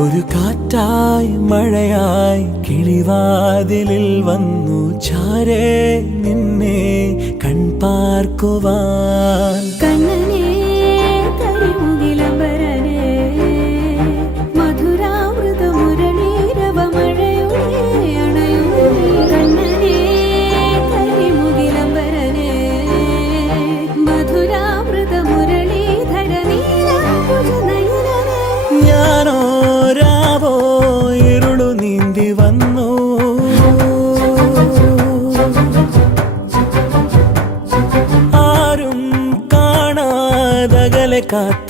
ഒരു കാറ്റായി മഴയായി കിളിവാതിലിൽ വന്നു ചാരേ നിന്നെ കൺപാർക്കുവാൻ. ഞാനോരാവോ ഇരുളു നീന്തി വന്നു, ആരും കാണാതകലെ കാത്തു